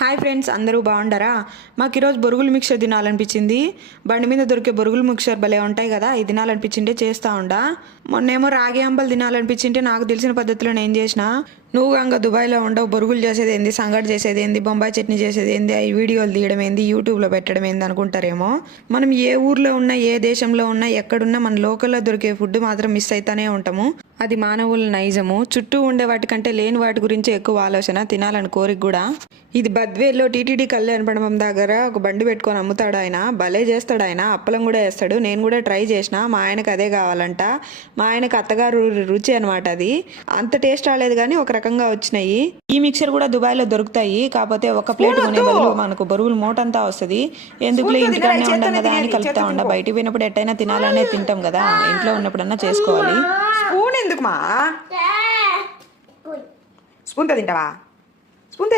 Hi friends, అందరూ బాగుంటారా? మాకు ఈరోజు బొరుగులు మిక్చర్ తినాలనిపించింది. బండి మీద దొరికే బొరుగులు మిక్చర్ భలే ఉంటాయి కదా, ఇది తినాలనిపించింటే చేస్తూ ఉండా. మొన్నేమో రాగి అంబలు తినాలనిపించింటే నాకు తెలిసిన పద్ధతిలో నేను చేసిన. నువ్వు గంగ దుబాయ్లో ఉండవు, బొరుగులు చేసేది ఏంది, సంగటి చేసేది ఏంది, బొంబాయి చట్నీ చేసేది ఏంది, ఈ వీడియోలు తీయడం ఏంది, యూట్యూబ్లో పెట్టడం ఏంది అనుకుంటారేమో. మనం ఏ ఊర్లో ఉన్నా, ఏ దేశంలో ఉన్నా, ఎక్కడున్నా మన లోకల్లో దొరికే ఫుడ్ మాత్రం మిస్ అవుతానే ఉంటాము. అది మానవుల నైజము. చుట్టూ ఉండే వాటికంటే లేని వాటి గురించి ఎక్కువ ఆలోచన, తినాలని కోరిక కూడా. ఇది బద్వేల్లో టీటీడీ కళ్యాణ మండపం దగ్గర ఒక బండి పెట్టుకొని అమ్ముతాడు ఆయన. భలే చేస్తాడు ఆయన, అప్పలం కూడా వేస్తాడు. నేను కూడా ట్రై చేసిన, మా ఆయనకు అదే కావాలంట. మా ఆయనకు అత్తగారు రుచి అనమాట. అది అంత టేస్ట్ రాలేదు కానీ ఒక రకంగా వచ్చినాయి. ఈ మిక్చర్ కూడా దుబాయ్లో దొరుకుతాయి, కాకపోతే ఒక ప్లేట్ కొనే బదులు మనకు బొరుగులు మూటంతా వస్తుంది. ఎందుకులే ఇంటికాడనే ఉండం కదా అని కలుపుతా ఉండ. బయటికి పోయినప్పుడు ఎట్టయినా తినాలనే తింటాం కదా, ఇంట్లో ఉన్నప్పుడన్నా చేసుకోవాలి. స్పూన్ ఎందుకు మా స్పూన్తో తింటావా? స్పూన్తో